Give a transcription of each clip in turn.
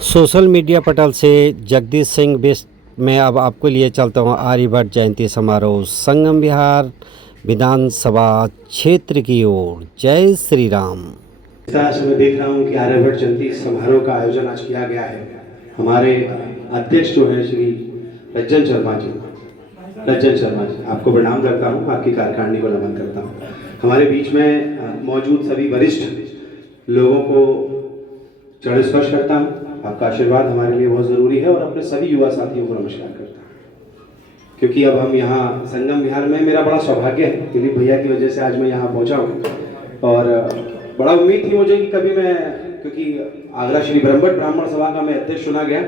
Social media पटल से जगदीश सिंह बिष्ट में अब आपको लिए चलता हूँ आर्यभट्ट जयंती समारोह संगम विहार विधानसभा क्षेत्र की ओर। जय श्री राम। आज मैं देख रहा हूँ कि आर्यभट्ट जयंती समारोह का आयोजन आज किया गया है। हमारे अध्यक्ष जो है श्री रज्जन शर्मा जी, आपको प्रणाम करता हूँ, आपकी कार्यकारिणी को नमन करता हूँ। हमारे बीच में मौजूद सभी वरिष्ठ लोगों को चरण स्पर्श करता हूँ। आपका आशीर्वाद हमारे लिए बहुत ज़रूरी है और अपने सभी युवा साथियों को नमस्कार करता हूँ, क्योंकि अब हम यहाँ संगम विहार में, मेरा बड़ा सौभाग्य है दिलीप भैया की वजह से आज मैं यहाँ पहुँचा हूँ। और बड़ा उम्मीद थी मुझे कि कभी मैं, क्योंकि आगरा श्री ब्रह्मभट्ट ब्राह्मण सभा का मैं अध्यक्ष चुना गया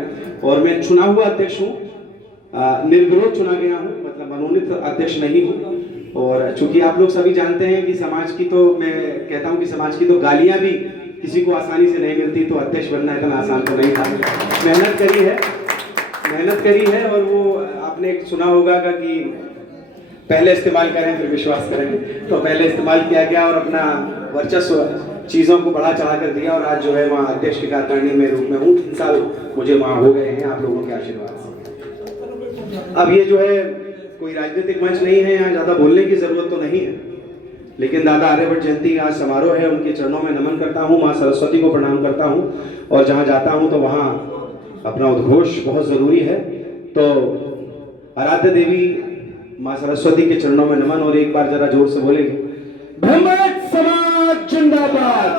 और मैं चुना हुआ अध्यक्ष हूँ, निर्विरोध चुना गया हूँ, मतलब मनोनीत अध्यक्ष नहीं हूँ। और चूंकि आप लोग सभी जानते हैं कि समाज की, तो मैं कहता हूँ कि समाज की तो गालियाँ भी किसी को आसानी से नहीं मिलती, तो अध्यक्ष बनना इतना आसान तो नहीं था। मेहनत करी है और वो आपने सुना होगा कि पहले इस्तेमाल करें फिर विश्वास करें, तो पहले इस्तेमाल किया गया और अपना वर्चस्व चीज़ों को बढ़ा चढ़ा कर दिया और आज जो है वहाँ अध्यक्ष की कार्यकारिणी में रूप में हूँ। 3 साल मुझे वहाँ हो गए हैं आप लोगों के आशीर्वाद से। अब ये जो है कोई राजनीतिक मंच नहीं है, यहाँ ज़्यादा बोलने की ज़रूरत तो नहीं है, लेकिन दादा आर्यभट्ट जयंती का आज समारोह है, उनके चरणों में नमन करता हूँ, माँ सरस्वती को प्रणाम करता हूँ और जहाँ जाता हूँ तो वहाँ अपना उद्घोष बहुत ज़रूरी है। तो आराध्य देवी माँ सरस्वती के चरणों में नमन, और एक बार जरा जोर से बोलेंगे, ब्रह्मभट्ट समाज जिंदाबाद,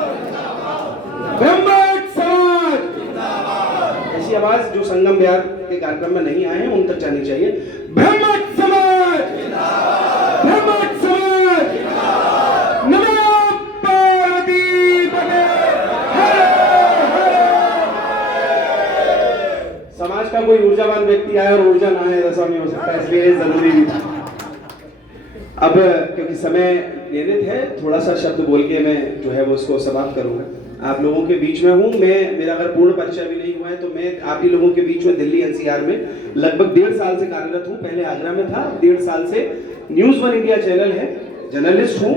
ब्रह्मभट्ट समाज जिंदाबाद। ऐसी आवाज जो संगम विहार के कार्यक्रम में नहीं आए हैं उन तक जानी चाहिए। ब्रह्मभट्ट समाज जिंदाबाद, ब्रह्मभट्ट समाज जिंदाबाद, नमो पार्वती पते। समाज का कोई ऊर्जावान व्यक्ति आए और ऊर्जा ना आए ऐसा नहीं हो सकता, इसलिए जरूरी भी था। अब क्योंकि समय नियमित है, थोड़ा सा शब्द बोल के मैं जो है वो उसको समाप्त करूंगा। आप लोगों के बीच में हूँ मैं, मेरा अगर पूर्ण परिचय भी नहीं हुआ है तो मैं आप ही लोगों के बीच में दिल्ली एनसीआर में लगभग 1.5 साल से कार्यरत हूँ। पहले आगरा में था, 1.5 साल से न्यूज़ 1 इंडिया चैनल है, जर्नलिस्ट हूँ,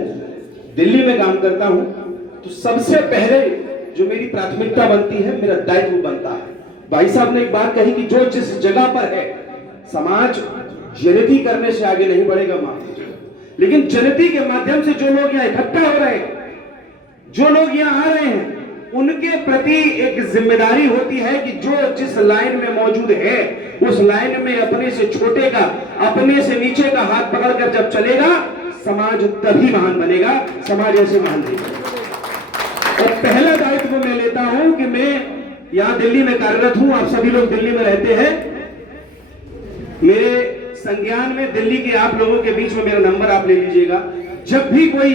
दिल्ली में काम करता हूँ। तो सबसे पहले जो मेरी प्राथमिकता बनती है, मेरा दायित्व बनता है। भाई साहब ने एक बात कही कि जो जिस जगह पर है, समाज जनती करने से आगे नहीं बढ़ेगा, लेकिन जनती के माध्यम से जो लोग यहाँ इकट्ठा हो रहे हैं, जो लोग यहाँ आ रहे हैं, उनके प्रति एक जिम्मेदारी होती है कि जो जिस लाइन में मौजूद है उस लाइन में अपने से छोटे का, अपने से नीचे का हाथ पकड़कर जब चलेगा, समाज तभी महान बनेगा, समाज ऐसे महान नहीं बनेगा। और पहला दायित्व मैं लेता हूं कि मैं यहाँ दिल्ली में कार्यरत हूं, आप सभी लोग दिल्ली में रहते हैं, मेरे संज्ञान में दिल्ली के आप लोगों के बीच में मेरा नंबर आप ले लीजिएगा। जब भी कोई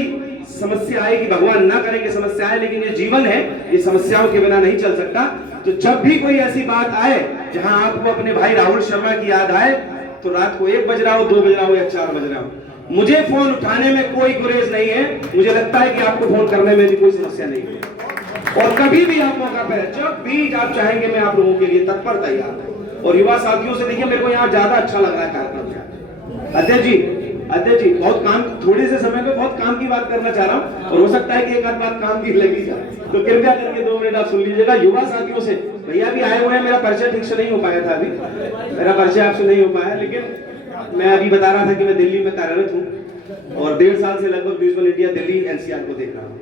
समस्या आएगी, भगवान ना करे कि समस्या आए, लेकिन ये जीवन है, ये समस्याओं के बिना नहीं चल सकता। तो जब भी कोई ऐसी बात आए जहां आपको अपने भाई राहुल शर्मा की याद आए, तो रात को 1 बज रहा हो, 2 बज रहा हो या 4 बज रहा हो, मुझे फोन उठाने में कोई गुरेज नहीं है। मुझे लगता है कि आपको फोन करने में भी कोई समस्या नहीं है और कभी भी आप मौका पे, जब भी आप चाहेंगे, मैं आप लोगों के लिए तत्पर तैयार हूं। और युवा साथियों से देखिए, मेरे को यहाँ ज्यादा अच्छा लग रहा है कार्यक्रम में। अध्यक्ष जी बहुत काम, थोड़े से समय में बहुत काम की बात करना चाह रहा हूँ और हो सकता है कि एक आध बात काम की लगी जाए, तो कृपया करके 2 मिनट आप सुन लीजिएगा। युवा साथियों से, भैया भी आए हुए हैं, मेरा परिचय ठीक से नहीं हो पाया था, अभी मेरा परिचय आपसे नहीं हो पाया, लेकिन मैं अभी बता रहा था कि मैं दिल्ली में कार्यरत हूँ और 1.5 साल से लगभग न्यूज़ 1 इंडिया दिल्ली एनसीआर को देख रहा हूँ।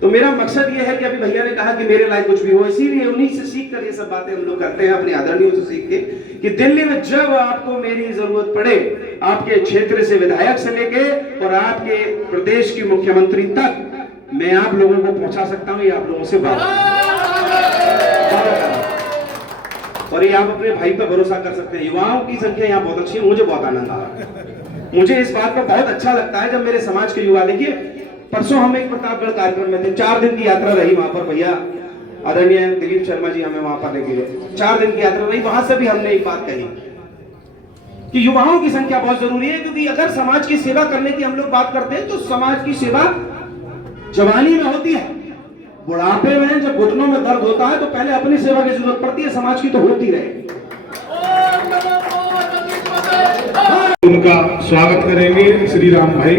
तो मेरा मकसद ये है कि अभी भैया ने कहा कि मेरे लायक कुछ भी हो, इसीलिए उन्हीं से सीख कर ये सब बातें हम लोग करते हैं, अपने आदरणीयों से सीख के, कि दिल्ली में जब आपको मेरी जरूरत पड़े, आपके क्षेत्र से विधायक से लेके और आपके प्रदेश की मुख्यमंत्री तक, मैं आप लोगों को पहुंचा सकता हूं। ये आप लोगों से बात, और ये आप अपने भाई पर भरोसा कर सकते हैं। युवाओं की संख्या यहाँ बहुत अच्छी है, मुझे बहुत आनंद आ रहा है। मुझे इस बात पर बहुत अच्छा लगता है जब मेरे समाज के युवा, देखिए परसों हम एक प्रतापगढ़ कार्यक्रम में थे, 4 दिन की यात्रा रही वहां पर, भैया आदरणीय दिलीप शर्मा जी हमें वहां पर लेके गए, 4 दिन की यात्रा रही। वहां से भी हमने एक बात कही कि युवाओं की संख्या बहुत जरूरी है, क्योंकि अगर समाज की सेवा करने की हम लोग बात करते हैं तो समाज की सेवा जवानी में होती है, बुढ़ापे में जब घुटनों में दर्द होता है तो पहले अपनी सेवा की जरूरत पड़ती है, समाज की तो होती रहे। उनका स्वागत करेंगे श्री राम भाई,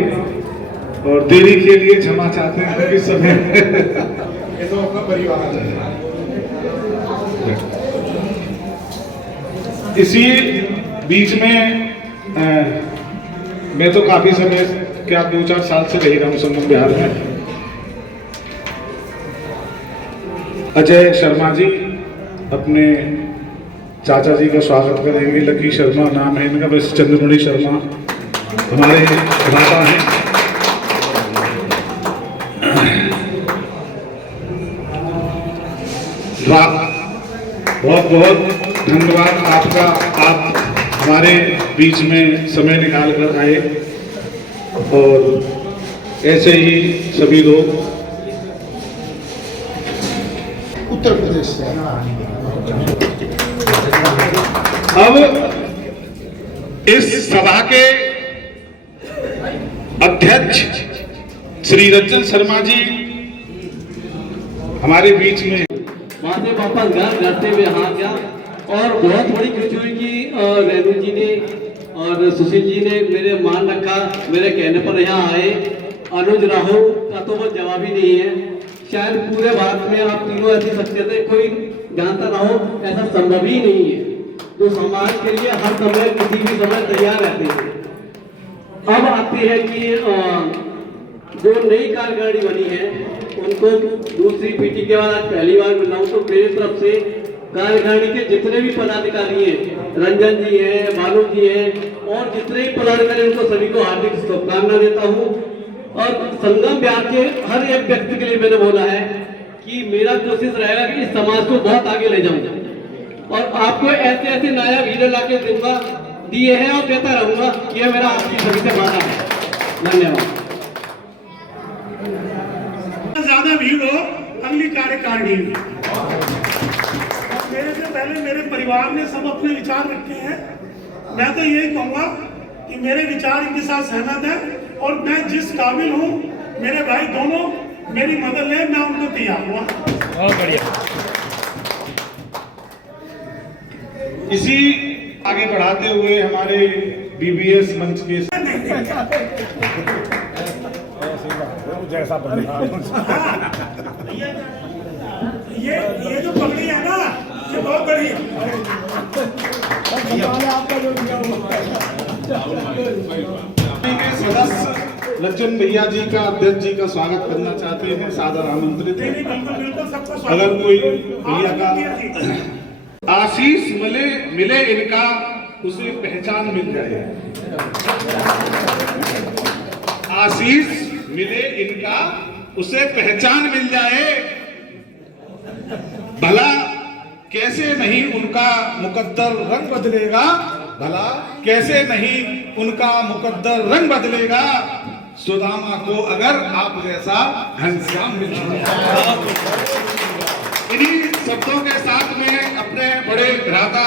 और देरी के लिए क्षमा चाहते हैं क्योंकि समय ये तो अपना परिवार है। इसी बीच में मैं तो काफी समय, क्या 2-4 साल से रह रहा हूँ संगम बिहार में। अजय शर्मा जी अपने चाचा जी का स्वागत करेंगे। लकी शर्मा नाम है इनका, वैसे चंद्रमणि शर्मा हमारे भ्राता हैं। बहुत बहुत धन्यवाद आपका, आप हमारे बीच में समय निकाल कर आए। और ऐसे ही सभी लोग उत्तर प्रदेश से। अब इस सभा के अध्यक्ष श्री रज्जन शर्मा जी हमारे बीच में। वहाँ से वापस घर से मैं यहाँ गया और बहुत बड़ी खुशी हुई कि रेणु जी ने और सुशील जी ने मेरे मान रखा, मेरे कहने पर यहाँ आए। अनुज राहुल का तो वो जवाब ही नहीं है। शायद पूरे भारत में आप तीनों ऐसी शख्सियतें कोई जानता ना हो, ऐसा संभव ही नहीं है, जो समाज के लिए हर समय किसी भी समय तैयार रहते हैं। अब आती है कि जो नई कार्यकारिणी बनी है उनको दूसरी पीटी के बाद आज पहली बार मिल रहा हूँ, तो मेरी तरफ से कार्यकारिणी के जितने भी पदाधिकारी हैं, रंजन जी हैं, बालू जी हैं और जितने भी पदाधिकारी, उनको सभी को हार्दिक शुभकामनाएं देता हूँ। और संगम बिहार के हर एक व्यक्ति के लिए मैंने बोला है कि मेरा कोशिश रहेगा कि इस समाज को बहुत आगे ले जाऊंगा और आपको ऐसे ऐसे नायक हीरो ला के दूंगा, दिए हैं और देता रहूंगा। यह मेरा आपकी सभी से वादा है। धन्यवाद। ज्यादा भीड़ हो अगली कार्यकारिणी में। मेरे से पहले मेरे परिवार ने सब अपने विचार रखे हैं। मैं तो यही कहूंगा कि मेरे विचार इनके साथ सहमत है और मैं जिस काबिल हूँ, मेरे भाई दोनों मेरी मदद ले, मैं उनको तैयार हुआ। बहुत बढ़िया। इसी आगे बढ़ाते हुए हमारे बीबीएस मंच के जैसा ये जो पगड़ी है ना, ये बहुत बड़ी है। सदस्य लज्जन भैया जी का, अध्यक्ष जी का स्वागत करना चाहते हैं, सादर आमंत्रित है। अगर कोई भैया का आशीष मिले इनका, उसे पहचान मिल जाए। आशीष मिले इनका, उसे पहचान मिल जाए। भला कैसे नहीं उनका मुकद्दर रंग बदलेगा, भला कैसे नहीं उनका मुकद्दर रंग बदलेगा। सुदामा को अगर आप जैसा घनश्याम मिल जाए। इन्हीं शब्दों के साथ में अपने बड़े भ्राता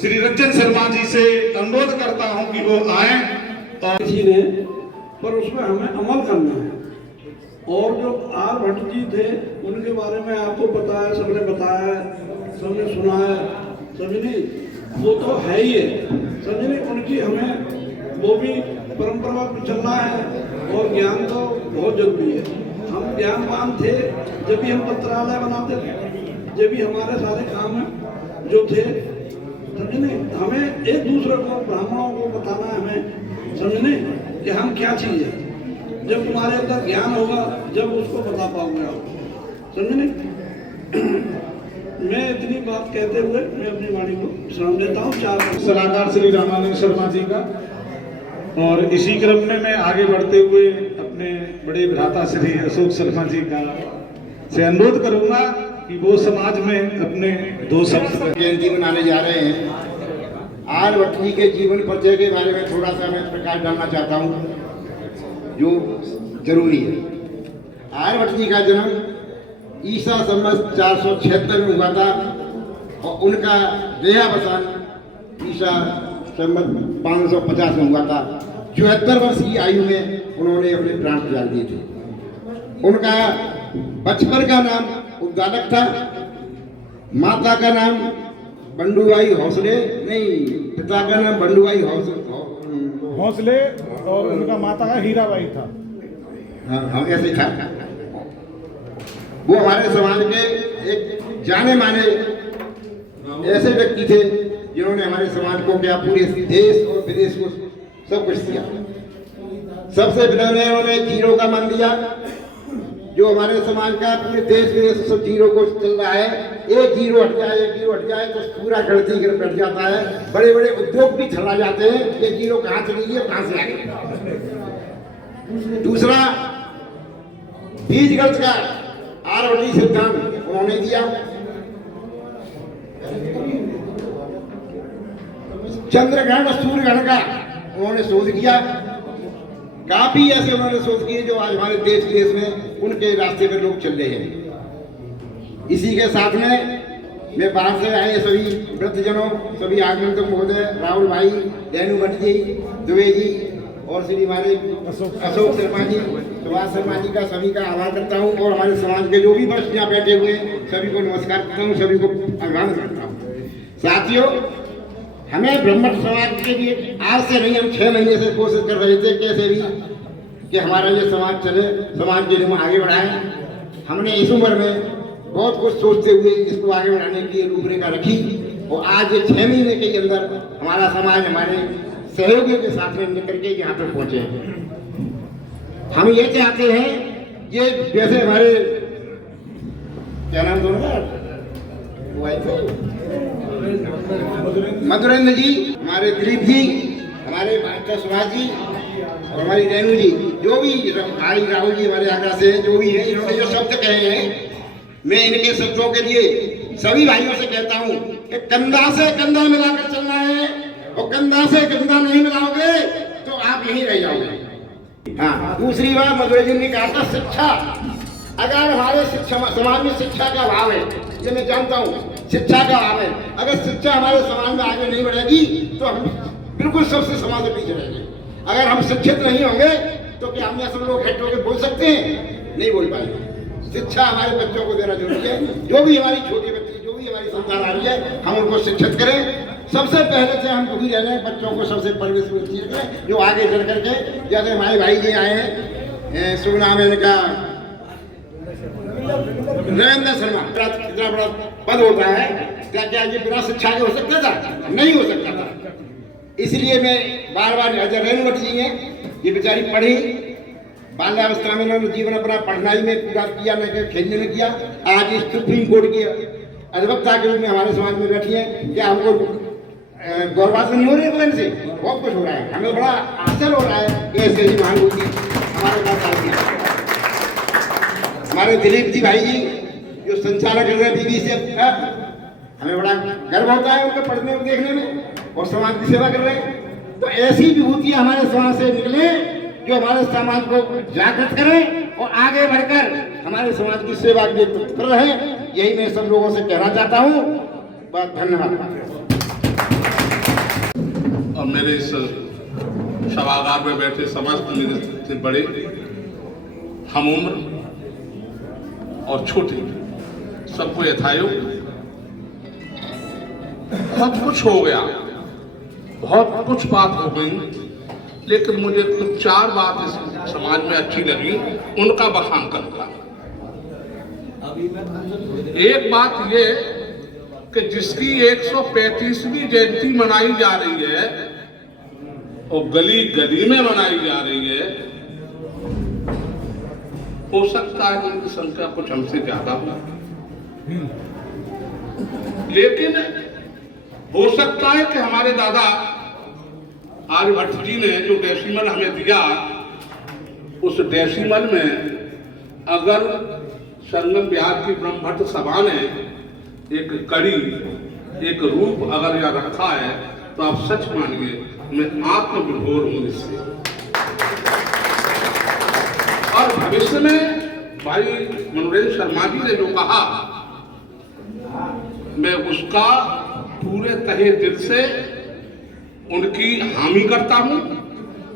श्री रज्जन शर्मा जी से अनुरोध करता हूं कि वो आए और ने, पर उसमें हमें अमल करना है। और जो आर भट्ट जी थे उनके बारे में आपको पता है, सबने बताया है, सबने सुना है, समझनी वो तो है ही है, समझनी उनकी हमें वो भी परंपरा पे चलना है और ज्ञान तो बहुत जरूरी है। हम ज्ञानवान थे जब भी हम पत्रालय बनाते थे, जब भी हमारे सारे काम जो थे, समझने हमें एक दूसरे को, ब्राह्मणों को बताना है हमें, समझने कि हम क्या चीज़ है। जब तुम्हारे अंदर ज्ञान होगा जब उसको बता पाओगे आप, समझने। मैं इतनी बात कहते हुए मैं अपनी वाणी को विश्राम देता हूँ। 4 सलाहकार श्री रामानंद शर्मा जी का। और इसी क्रम में मैं आगे बढ़ते हुए अपने बड़े भ्राता श्री अशोक शर्मा जी का से अनुरोध करूंगा कि वो समाज में अपने 2 शब्द जयंती मनाने जा रहे हैं। आर्यभट्ट जी के जीवन परिचय के बारे में थोड़ा सा मैं प्रकाश डालना चाहता हूँ, जो जरूरी है। आर्यभट्ट जी का जन्म ईसा संवत 476 में हुआ था और उनका देहावसान ईसा संवत 550 में हुआ था। 74 वर्ष की आयु में उन्होंने अपने प्राण त्याग दिए थे। उनका बचपन का नाम उद्गालक था, माता का नाम बंडूबाई हौसले, नहीं पिता का नाम बंडूबाई हौसले और उनका माता का हीराबाई था। हाँ ऐसे था। वो हमारे समाज के एक जाने माने ऐसे व्यक्ति थे जिन्होंने हमारे समाज को क्या पूरे देश और विदेश को सब कुछ दिया। सबसे पहले उन्होंने जीरो का मान दिया, जो हमारे समाज का पूरे देश विदेश सब जीरो को चल रहा है। एक जीरो हट जाए तो पूरा गणती कर बैठ जाता है। बड़े बड़े उद्योग भी चला जाते हैं, ये जीरो कहाँ चली गई, कहाँ से आ गई। दूसरा, बीज गणित का आर्यभट्ट सिद्धांत उन्होंने दिया। चंद्रग्रहण सूर्य ग्रहण का उन्होंने शोध किया। काफी ऐसे उन्होंने शोध किए जो आज हमारे देश विदेश में उनके रास्ते पर लोग चल रहे हैं। इसी के साथ में मैं बाहर से आए सभी वृद्धजनों, सभी आगंतुक महोदय, राहुल भाई, रेणु भट्ट जी, दुबे जी और श्री हमारे अशोक शर्मा जी, सुभाष शर्मा जी का सभी का आभार करता हूँ। और हमारे समाज के जो भी वरिष्ठ यहाँ बैठे हुए हैं सभी को नमस्कार करता हूँ, सभी को अभिवादन करता हूँ। साथियों, हमें ब्रह्मठ समाज के लिए आज से नहीं, हम 6 महीने से कोशिश कर रहे थे कैसे भी कि हमारा ये समाज चले, समाज के लिए हम आगे बढ़ाएं। हमने इस उम्र में बहुत कुछ सोचते हुए इसको आगे बढ़ाने की रूपरेखा रखी और आज ये 6 महीने के अंदर हमारा समाज हमारे सहयोगियों के साथ में निकल के यहाँ तक पहुँचे। हम ये चाहते हैं, ये जैसे हमारे क्या नाम दोनों मधुरेंद्र जी, हमारे दिलीप जी, हमारे मास्टर सुभाष जी और हमारी रेणु जी, जो भी भाई राहुल जी हमारे आगरा से जो भी है, इन्होंने जो शब्द कहे हैं, मैं इनके शब्दों के लिए सभी भाइयों से कहता हूँ कि कंधा से कंधा मिलाकर चलना है और कंधा से कंधा नहीं मिलाओगे तो आप यहीं रह जाओगे। हाँ, दूसरी बात मधुरेंद्र जी ने कहा था शिक्षा। अगर हमारे शिक्षा समाज में शिक्षा का अभाव है, ये मैं जानता हूँ, शिक्षा का अभाव है। अगर शिक्षा हमारे समाज में आगे नहीं बढ़ेगी तो हम बिल्कुल सबसे समाज से पीछे रहेंगे। अगर हम शिक्षित नहीं होंगे तो क्या हम सब लोग इकट्ठे होकर बोल सकते हैं? नहीं बोल पाएंगे। शिक्षा हमारे बच्चों को देना जरूरी है। जो भी हमारी छोटी बच्ची, जो भी हमारी संतान आ रही है, हम उनको शिक्षित करें। सबसे पहले से हम दुखी रहने बच्चों को सबसे परवरिश करें, जो आगे चल करके, जैसे हमारे भाई जी आए हैं, शुभ नाम है इनका नरेंद्र शर्मा, कितना बड़ा पद होता है, क्या ये बिना शिक्षा के हो सकता था? नहीं हो सकता था। इसलिए मैं बार बार, रेणु भट्ट जी हैं, ये बेचारी पढ़ी, बाल्यावस्था में उन्होंने जीवन अपना पढ़ाई में पूरा किया, न खेलने में किया। आज इस सुप्रीम कोर्ट की अधिवक्ता के रूप में हमारे समाज में बैठी है। क्या हमको गौरवान्वित नहीं हो रही है? इनसे बहुत कुछ हो रहा है, हमें बड़ा आश्चर्य हो रहा है कि ऐसे ही महानुभूति हमारे पास आती है। हमारे दिलीप जी भाई जी जो संचालक कर रहे हैं बीबी से, हमें बड़ा गर्व होता है उनको पढ़ने और देखने में, और समाज की सेवा कर रहे हैं। तो ऐसी विभूतियां हमारे समाज से निकले जो हमारे समाज को जागृत करें और आगे बढ़कर हमारे समाज की सेवा के लिए तत्पर रहे। यही मैं सब लोगों से कहना चाहता हूँ। बहुत धन्यवाद। और मेरे इस सभागार में बैठे समस्त मेरे से बड़े, हम उम्र और छोटे, सबको यथायोग्य बहुत कुछ हो गया, बहुत कुछ बात हो गई, लेकिन मुझे कुछ 4 बात इस समाज में अच्छी लगी, उनका बखान करूंगा। एक बात ये कि जिसकी 135वीं जयंती मनाई जा रही है और गली गली में मनाई जा रही है, हो सकता है उनकी संख्या कुछ हमसे ज्यादा हो, लेकिन हो सकता है कि हमारे दादा आर्यभट्ट जी ने जो डेसिमल हमें दिया, उस डेसिमल में अगर संगम विहार की ब्रह्मभट्ट सभा ने एक कड़ी, एक रूप अगर यहाँ रखा है, तो आप सच मानिए मैं आत्मविभोर हूं इससे। और भविष्य में भाई मनोरेंद्र शर्मा जी ने जो कहा, मैं उसका पूरे तहे दिल से उनकी हामी करता हूं,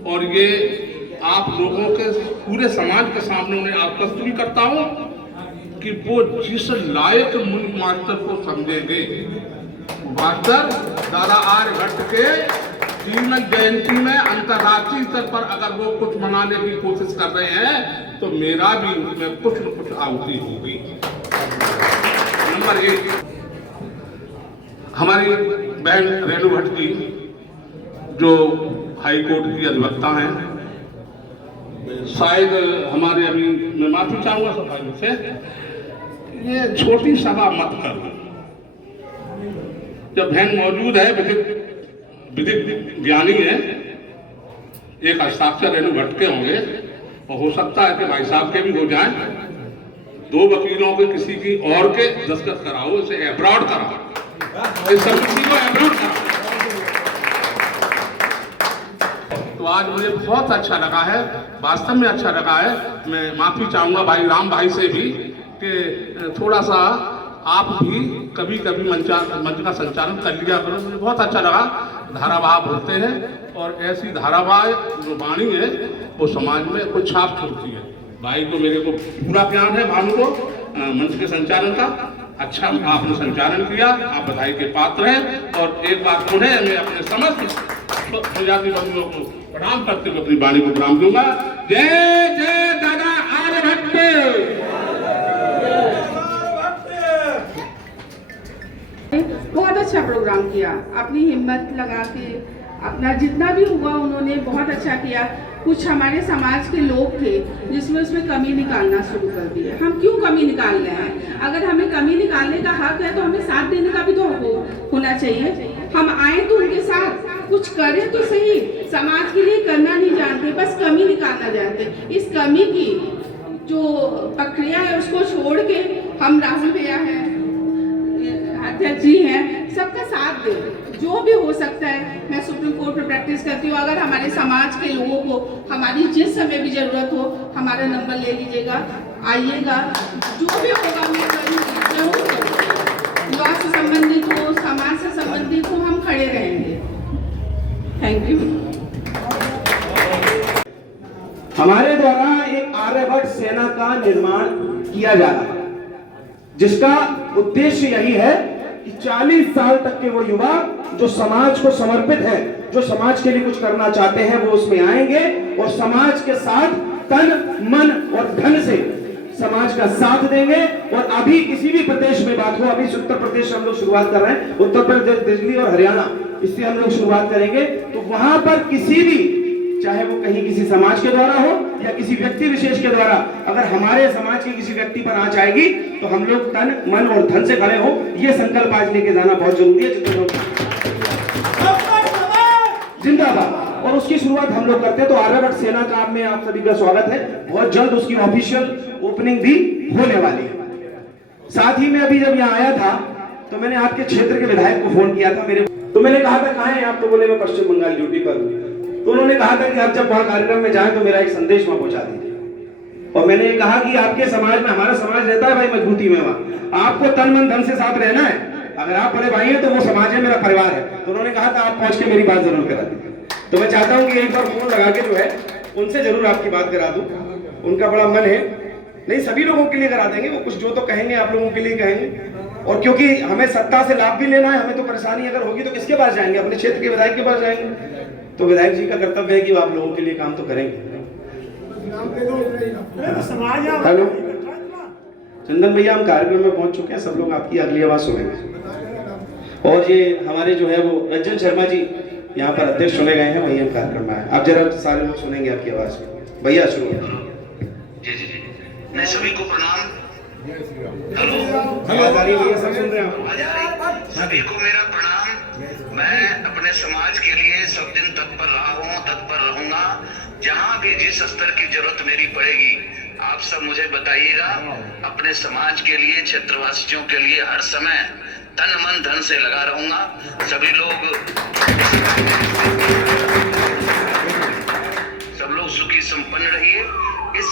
और ये आप लोगों के पूरे समाज के सामने उन्हें आश्वस्त भी करता हूं कि वो जिस लायक मुनि मास्टर को समझेंगे, मास्टर दादा आर्यभट्ट के जीवन जयंती में अंतर्राष्ट्रीय स्तर पर अगर वो कुछ मनाने की कोशिश कर रहे हैं तो मेरा भी उसमें कुछ न कुछ आहुति होगी। नंबर 1, हमारी बहन रेणु भट्ट जी जो हाई कोर्ट की अधिवक्ता हैं, शायद हमारे अभी मैं माफी चाहूंगा सब भाइयों से, ये छोटी सभा मत करो। जब बहन मौजूद है, विधिक ज्ञानी है, एक हस्ताक्षर रेणु भट्ट के होंगे और हो सकता है कि भाई साहब के भी हो जाएं। दो वकीलों के किसी की और के दस्तखत कराओ, इसे एब्रॉड कराओ, इस समिति को एब्रॉड कराओ। तो आज मुझे बहुत अच्छा लगा है, वास्तव में अच्छा लगा है। मैं माफी चाहूंगा भाई राम भाई से भी कि थोड़ा सा आप भी कभी कभी मंच का संचालन कर लिया करो। मुझे बहुत अच्छा लगा, धारावाह बोलते हैं और ऐसी धारावाह जो वाणी है वो समाज में कुछ छाप छोड़ती है। भाई को मेरे को पूरा ज्ञान है, भानु को मंच के संचालन का। अच्छा आपने संचालन किया, आप बधाई के पात्र हैं। और एक बार पुनः मैं अपने समस्त प्रजाति बंधुओं को प्रणाम करते हुए अपनी वाणी को प्रणाम दूंगा। जय जय दादा आर्यभट्ट। बहुत अच्छा प्रोग्राम किया, अपनी हिम्मत लगा के अपना जितना भी हुआ उन्होंने बहुत अच्छा किया। कुछ हमारे समाज के लोग थे जिसमें उसमें कमी निकालना शुरू कर दिया। हम क्यों कमी निकाल रहे हैं? अगर हमें कमी निकालने का हक है तो हमें साथ देने का भी तो होना चाहिए। हम आए तो उनके साथ कुछ करें तो सही। समाज के लिए करना नहीं जानते, बस कमी निकालना जानते। इस कमी की जो प्रक्रिया है उसको छोड़ के हम राहुल भैया हैं, अध्यक्ष जी हैं, सबका साथ दें जो भी हो सकता है। मैं सुप्रीम कोर्ट में प्रैक्टिस करती हूँ। अगर हमारे समाज के लोगों को हमारी जिस समय भी जरूरत हो, हमारा नंबर ले लीजिएगा, आइएगा, जो भी होगा मैं करूँगी, जरूर करूँगी। युवा से संबंधित हो, समाज से संबंधित हो, हम खड़े रहेंगे। Thank you. हमारे द्वारा एक आर्यभट्ट सेना का निर्माण किया जा रहा है, जिसका उद्देश्य यही है कि 40 साल तक के वो युवा जो समाज को समर्पित है, जो समाज के लिए कुछ करना चाहते हैं, वो उसमें आएंगे और समाज के साथ तन मन और धन से समाज का साथ देंगे। और अभी किसी भी प्रदेश में बात हो, अभी उत्तर प्रदेश से हम लोग शुरुआत कर रहे हैं, उत्तर प्रदेश, दिल्ली और हरियाणा, इससे हम लोग शुरुआत करेंगे। तो वहां पर किसी भी, चाहे वो कहीं किसी समाज के द्वारा हो या किसी व्यक्ति विशेष के द्वारा, अगर हमारे समाज के किसी व्यक्ति पर आंच आएगी तो हम लोग तन मन और धन से खड़े हो। ये संकल्प आज लेके जाना बहुत जरूरी है। जिंदाबाद। और उसकी शुरुआत हम लोग करते हैं। तो आर्यभट्ट सेना का में आप सभी का स्वागत है। बहुत जल्द उसकी ऑफिशियल ओपनिंग भी होने वाली है। साथ ही में अभी जब यहाँ आया था तो मैंने आपके क्षेत्र के विधायक को फोन किया था। तो मैंने कहा था कहाँ हैं आप? तो बोले मैं पश्चिम बंगाल ड्यूटी पर हूँ। तो उन्होंने कहा था कि आप जब वहां कार्यक्रम में जाएं तो मेरा एक संदेश वहां पहुंचा दीजिए। और मैंने कहा कि आपके समाज में, हमारा समाज रहता है भाई मजबूती में, वहां आपको तन मन धन से साथ रहना है। अगर आप बड़े भाई हैं तो वो समाज है, मेरा परिवार है। तो उन्होंने कहा था आप पहुंच के मेरी बात जरूर करा दीजिए। तो मैं चाहता हूं कि एक बार फोन लगा के जो है उनसे जरूर आपकी बात करा दूं। उनका बड़ा मन है, नहीं सभी लोगों के लिए करा देंगे। वो कुछ जो तो कहेंगे आप लोगों के लिए कहेंगे। और क्योंकि हमें सत्ता से लाभ भी लेना है, हमें तो परेशानी अगर होगी तो किसके पास जाएंगे? अपने क्षेत्र के विधायक के पास जाएंगे। तो विधायक जी का कर्तव्य है कि वो आप लोगों के लिए काम तो करेंगे। हेलो चंदन भैया, हम कार्यक्रम में पहुंच चुके हैं। सब लोग आपकी अगली आवाज सुनेंगे। और ये हमारे जो है वो रंजन शर्मा जी यहाँ पर अध्यक्ष चुने गए हैं, वही हम कार्यक्रम में आए। आप जरा सारे लोग सुनेंगे आपकी आवाज। भैया शुरू। जी जी जी, मैं सभी को प्रणाम। हेलो, आवाज आ रही है भैया? सब सुन रहे हैं? सभी को मेरा प्रणाम। मैं अपने समाज के लिए सब दिन तत्पर रहा हूँ, तत्पर रहूंगा। जहाँ भी जिस स्तर की जरूरत मेरी पड़ेगी आप सब मुझे बताइएगा। अपने समाज के लिए, क्षेत्रवासियों के लिए हर समय तन मन धन से लगा रहूंगा। सभी लोग सुखी संपन्न रहिए। इस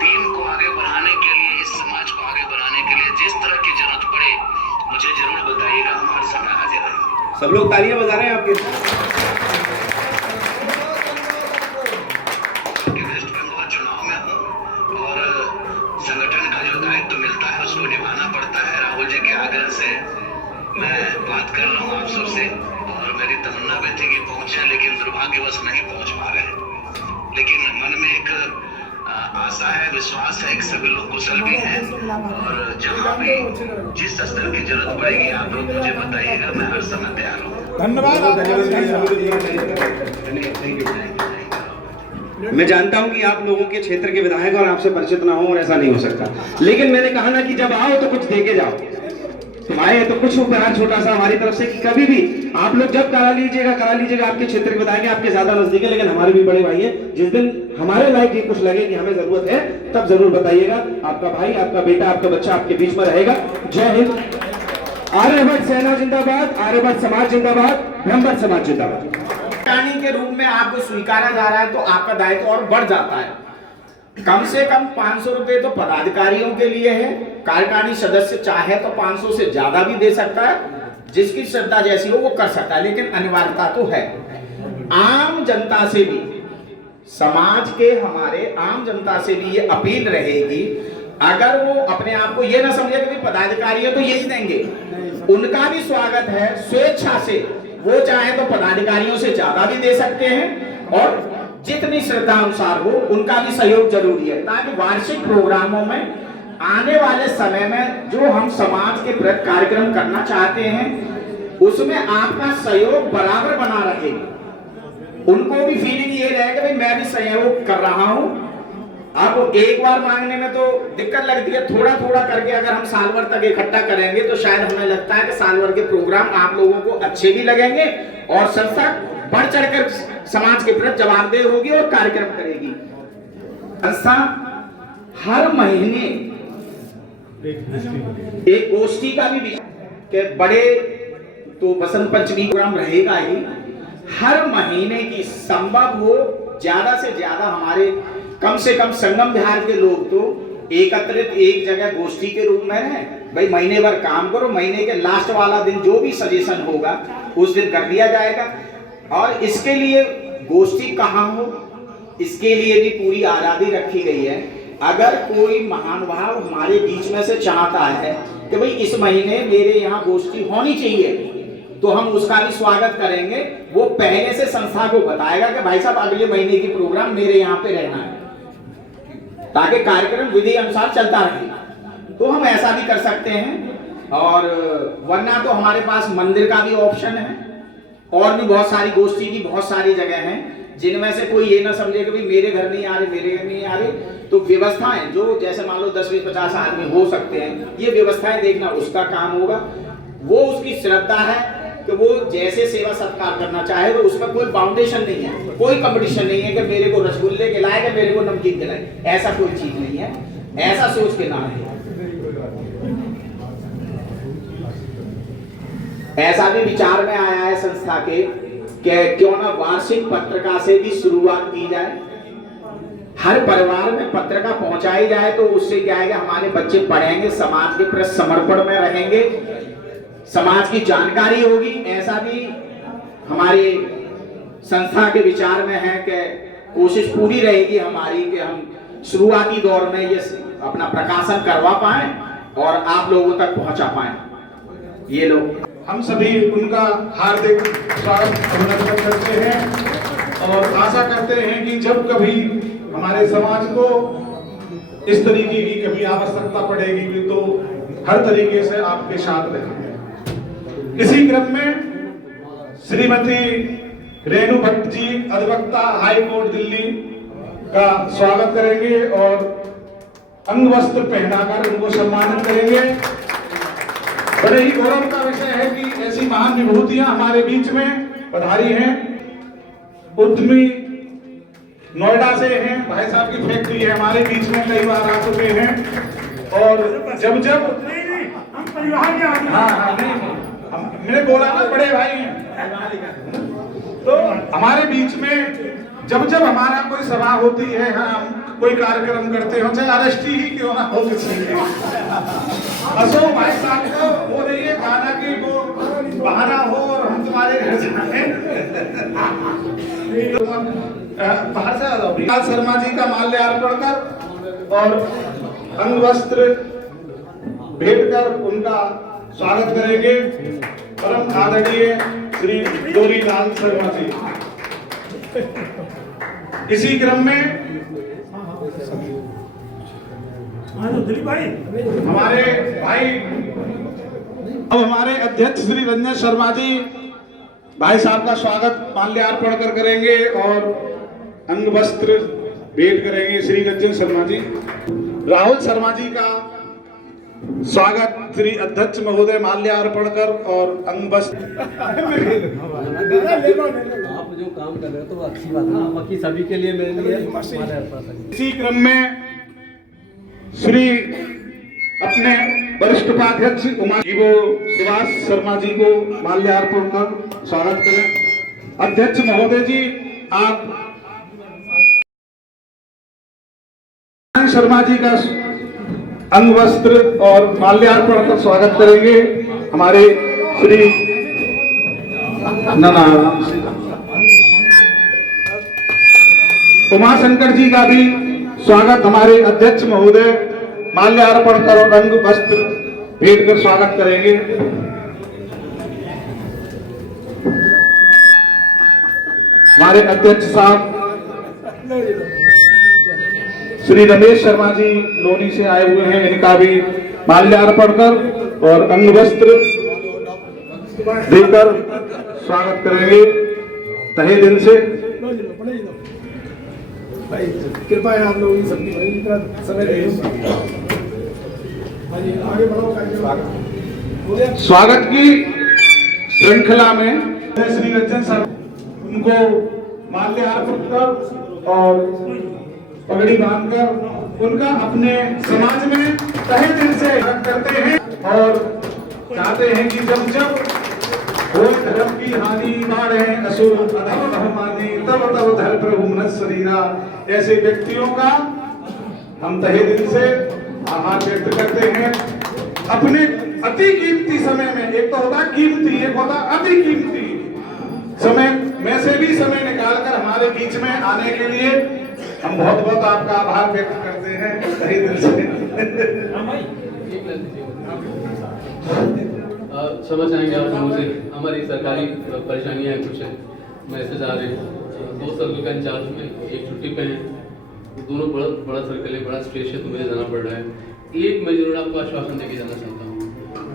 टीम को आगे बढ़ाने के लिए, इस समाज को आगे बढ़ाने के लिए जिस तरह की जरूरत पड़े मुझे जरूर बताइएगा। हम हर समय हाजिर रहेंगे। सब लोग तालियां बजा रहे हैं आपके। वेस्ट बंगाल चुनाव में हूँ और संगठन का जो दायित्व मिलता है उसको निभाना पड़ता है। राहुल जी के आग्रह से मैं बात कर रहा हूँ आप सबसे, और मेरी तमन्ना भी थी कि पहुंचे, लेकिन दुर्भाग्यवश नहीं पहुंच पा रहे। लेकिन मन में एक आशा है, विश्वास है कि सभी लोग कुशल भी हैं, और जहाँ भी जिस स्तर की जरूरत पड़ेगी आप लोग मुझे बताइएगा। मैं हर समय तैयार हूँ। धन्यवाद मैं जानता हूं कि आप लोगों के क्षेत्र के विधायक और आपसे परिचित ना हो और ऐसा नहीं हो सकता, लेकिन मैंने कहा ना कि जब आओ तो कुछ दे के जाओ। तुम आए तो कुछ उपहार छोटा सा हमारी तरफ से कि कभी भी आप लोग जब करा लीजिएगा। आपके क्षेत्र के विधायक आपके ज्यादा नजदीक है, लेकिन हमारे भी बड़े भाई है। जिस दिन हमारे लायक ही कुछ लगे कि हमें जरूरत है तब जरूर बताइएगा। आपका भाई, आपका बेटा, आपका बच्चा आपके बीच में रहेगा। जय हिंद। आर्यभट्ट सेना जिंदाबाद, आर्यभट्ट समाज जिंदाबाद, ब्रह्मभट्ट समाज जिंदाबाद। कार्यकारिणी के रूप में आपको स्वीकारा जा रहा है तो आपका दायित्व और बढ़ जाता है। कम से कम 500 रुपए तो पदाधिकारियों के लिए है। कार्यकारिणी सदस्य चाहे तो 500 से ज्यादा भी दे सकता है, जिसकी श्रद्धा जैसी हो वो कर सकता है, लेकिन अनिवार्यता तो है। आम जनता से भी, समाज के हमारे आम जनता से भी ये अपील रहेगी, अगर वो अपने आप को ये ना समझे कि पदाधिकारी है तो यही देंगे, उनका भी स्वागत है। स्वेच्छा से वो चाहे तो पदाधिकारियों से ज्यादा भी दे सकते हैं और जितनी श्रद्धा अनुसार हो उनका भी सहयोग जरूरी है, ताकि वार्षिक प्रोग्रामों में आने वाले समय में जो हम समाज के प्रति कार्यक्रम करना चाहते हैं उसमें आपका सहयोग बराबर बना रहे। उनको भी फीलिंग ये रहे कि भाई मैं भी सहयोग कर रहा हूं। अब एक बार मांगने में तो दिक्कत लगती है, थोड़ा थोड़ा करके अगर हम साल भर तक इकट्ठा करेंगे तो शायद हमें लगता है कि साल भर के प्रोग्राम आप लोगों को अच्छे भी लगेंगे और संस्था बढ़ चढ़कर समाज के प्रति जवाबदेह होगी और कार्यक्रम करेगी। संस्था हर महीने एक गोष्ठी का भी कि बड़े तो बसंत पंचमी प्रोग्राम रहेगा ही, हर महीने की संभव हो ज्यादा से ज्यादा हमारे कम से कम संगम बिहार के लोग तो एकत्रित एक जगह गोष्ठी के रूप में रहें। भाई महीने भर काम करो, महीने के लास्ट वाला दिन जो भी सजेशन होगा उस दिन कर दिया जाएगा। और इसके लिए गोष्ठी कहाँ हो इसके लिए भी पूरी आजादी रखी गई है। अगर कोई महानुभाव हमारे बीच में से चाहता है कि भाई इस महीने मेरे यहाँ गोष्ठी होनी चाहिए तो हम उसका भी स्वागत करेंगे। वो पहले से संस्था को बताएगा कि भाई साहब अगले महीने की प्रोग्राम मेरे यहाँ पे रहना है, ताकि कार्यक्रम विधि अनुसार चलता रहे। तो हम ऐसा भी कर सकते हैं। और वरना तो हमारे पास मंदिर का भी ऑप्शन है और भी बहुत सारी गोष्ठी की बहुत सारी जगह हैं जिनमें से कोई ये ना समझे कि भाई मेरे घर नहीं आ रहे, मेरे घर नहीं आ रहे। तो व्यवस्थाएं जो जैसे मान लो 10, 20, 50 आदमी हो सकते हैं, ये व्यवस्थाएं देखना उसका काम होगा। वो उसकी श्रद्धा है कि वो जैसे सेवा सत्कार करना चाहे, तो उसमें कोई फाउंडेशन नहीं है, कोई कंपटीशन नहीं है कि मेरे को रसगुल्ले खिलाएगा, मेरे को नमकीन खिलाए, ऐसा कोई चीज नहीं है। ऐसा सोच के ना रहे। ऐसा भी विचार में आया है संस्था के कि क्यों ना वार्षिक पत्रिका से भी शुरुआत की जाए, हर परिवार में पत्रिका पहुंचाई जाए। तो उससे क्या है कि हमारे बच्चे पढ़ेंगे, समाज के प्रति समर्पण में रहेंगे, समाज की जानकारी होगी। ऐसा भी हमारे संस्था के विचार में है कि कोशिश पूरी रहेगी हमारी कि हम शुरुआती दौर में ये अपना प्रकाशन करवा पाए और आप लोगों तक पहुंचा पाए। ये लोग हम सभी उनका हार्दिक स्वागत अभिनंदन करते हैं और आशा करते हैं कि जब कभी हमारे समाज को इस तरीके की कभी आवश्यकता पड़ेगी तो हर तरीके से आपके साथ रहेंगे। इसी क्रम में श्रीमती रेणु भट्ट जी अधिवक्ता हाई कोर्ट दिल्ली का स्वागत करेंगे और अंग वस्त्र पहनाकर उनको सम्मानित करेंगे। बड़े ही गौरव का विषय है कि ऐसी महान विभूतियां हमारे बीच में पधारी हैं। उद्यमी नोएडा से हैं, भाई साहब की फैक्ट्री है, हमारे बीच में कई बार आ चुके हैं। और जब जब हम परिवार के आदमी, हाँ नहीं मैंने बोला ना बड़े भाई हैं, तो हमारे बीच में जब जब हमारा कोई सभा होती है, हम कोई कार्यक्रम करते हो, चाहे अरेस्टी ही क्यों ना हो किसी अशोक भाई साहब को वो नहीं है खाना की वो बहाना हो और हम तुम्हारे घर जाए। बाहर से लाल शर्मा जी का माल्यार्पण कर और अंग वस्त्र भेंट कर उनका स्वागत करेंगे परम आदरणीय श्री गौरीलाल शर्मा जी। इसी क्रम में दिलीप भाई हमारे भाई अब हमारे अध्यक्ष श्री रंजन शर्मा जी भाई साहब का स्वागत माल्यार्पण कर करेंगे और अंग वस्त्र भेंट करेंगे श्री रंजन शर्मा जी। राहुल शर्मा जी का स्वागत श्री अध्यक्ष महोदय माल्यार्पण कर और अंग वस्त्र। आप जो काम कर रहे हो तो अच्छी बात है, बाकी सभी के लिए मेरे लिए। इसी क्रम में श्री अपने वरिष्ठ उपाध्यक्ष उमा जी वो सुभाष शर्मा जी को माल्यार्पण कर स्वागत करें। अध्यक्ष महोदय जी आप शर्मा जी का अंग वस्त्र और माल्यार्पण कर स्वागत करेंगे। हमारे श्री उमाशंकर जी का भी स्वागत हमारे अध्यक्ष महोदय माल्यार्पण कर और रंग वस्त्र भेंट कर स्वागत करेंगे। हमारे अध्यक्ष साहब श्री रमेश शर्मा जी लोनी से आए हुए हैं, इनका भी माल्यार्पण कर और अंग वस्त्र देकर स्वागत करेंगे तहे दिल से। कृपया आप लोग सबकी समय स्वागत की श्रृंखला में श्री रंजन सर उनको माल्यार्पण कर और पगड़ी बांधकर उनका अपने समाज में तहे दिल से करते हैं और चाहते हैं कि जब जब कोई धर्म की हानि मारे असुर अधम माने तब तब धर प्रभु मन शरीरा। ऐसे व्यक्तियों का हम तहे दिल से आभार व्यक्त करते हैं। अपने अति कीमती समय में, एक तो होता कीमती, एक होता अति कीमती समय में से भी समय निकालकर हमारे बीच में आने के लिए हम बहुत बहुत आपका आभार व्यक्त करते हैं तहे दिल से। समझ आएंगे आप लोगों से, हमारी सरकारी परेशानियां हैं, कुछ मैसेज आ रहे हैं। 2 सर्कल का इंचार्ज में एक छुट्टी पे है, दोनों बड़ा सर्कल है, बड़ा स्ट्रेस है, तो मुझे जाना पड़ रहा है। एक मैं जरूर आपको आश्वासन देके जाना चाहता हूँ,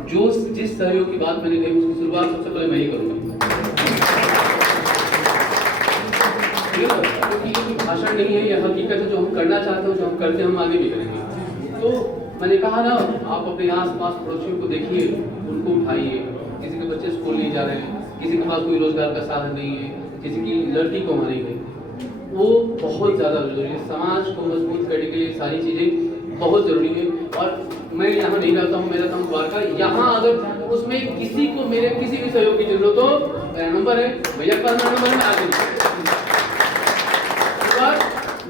जो जिस सहयोग की बात मैंने कही उसकी शुरुआत सबसे पहले मैं ही करूँगा। भाषण नहीं है, यह हकीकत है। जो हम करना चाहते हैं, जो हम करते हैं, हम आगे भी करेंगे। तो मैंने कहा ना, आप अपने आस-पास पड़ोसियों को देखिए, उनको उठाइए। किसी के बच्चे स्कूल नहीं जा रहे हैं, किसी के पास कोई रोजगार का साधन नहीं है, किसी की लड़की को मारी गई, वो बहुत ज़्यादा जरूरी है। समाज को मजबूत करने के लिए सारी चीज़ें बहुत ज़रूरी है। और मैं यहाँ नहीं रहता हूँ, मेरा नाम द्वारका। यहाँ अगर उसमें किसी को मेरे किसी भी सहयोग की जरूरत हो, मेरा नंबर है, भैया का नंबर है, आगे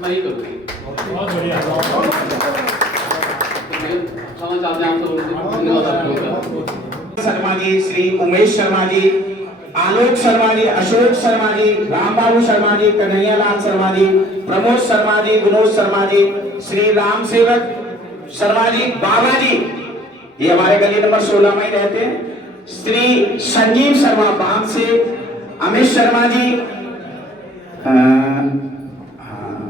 मैं ही करूँगी। बहुत बढ़िया। शर्मा जी, श्री उमेश शर्मा जी, आलोक शर्मा जी, अशोक शर्मा जी, रामबाबू शर्मा जी, कन्हैयालाल शर्मा जी, प्रमोद शर्मा जी, विनोद शर्मा जी, श्री राम सेवक शर्मा जी, बाबा जी, ये हमारे गली नंबर 16 में रहते हैं। श्री संजीव शर्मा बाम से, अमित शर्मा जी,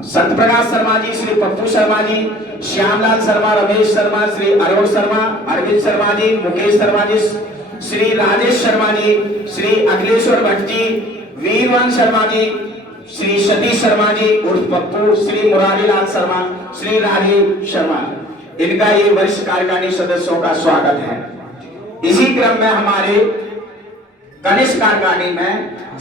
सत्यप्रकाश शर्मा जी, श्री पप्पू शर्मा जी, श्यामलाल शर्मा, रमेश शर्मा, श्री अरुण शर्मा, अरविंद शर्मा जी, मुकेश शर्मा जी, श्री राजेश शर्मा जी, श्री अखिलेश्वर भट्ट जी, वीरवंश शर्मा जी, श्री सतीश शर्मा जी उर्फ पप्पू, श्री मुरारीलाल शर्मा, श्री राजीव शर्मा, इनका ये वरिष्ठ कार्यकारिणी सदस्यों का स्वागत है। इसी क्रम में हमारे कनिष्ठ कार्यकारिणी में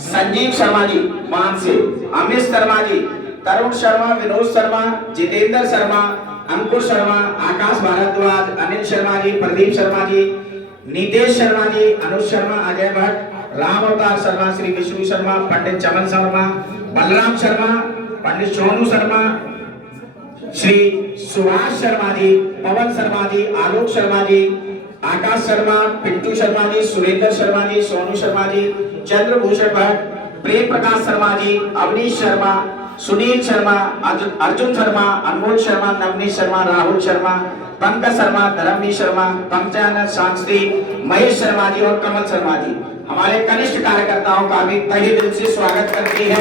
संजीव शर्मा जी मान से, अमित शर्मा जी, तरुण शर्मा, विनोद शर्मा, जितेंद्र शर्मा, अंकुर शर्मा, आकाश भारद्वाज, अनिल शर्मा जी, प्रदीप शर्मा जी, नीतेश शर्मा जी, अनुज शर्मा, अजय भट्ट, राम अवतार शर्मा, श्री विष्णु शर्मा, पंडित चमन शर्मा, बलराम शर्मा, पंडित सोनू शर्मा, श्री सुभाष शर्मा जी, पवन शर्मा जी, आलोक शर्मा जी, आकाश शर्मा, पिंटू शर्मा जी, सुरेंद्र शर्मा जी, सोनू शर्मा जी, चंद्रभूषण भट्ट, प्रेम प्रकाश शर्मा जी, अवनीश शर्मा, सुनील शर्मा, अर्जुन शर्मा, अनमोल शर्मा, नवनीत शर्मा, राहुल शर्मा, पंकज शर्मा, धर्मवीर शर्मा, पंचानंद शास्त्री, महेश शर्मा जी और कमल शर्मा जी हमारे कनिष्ठ कार्यकर्ताओं का भी तहे दिल से स्वागत करती है।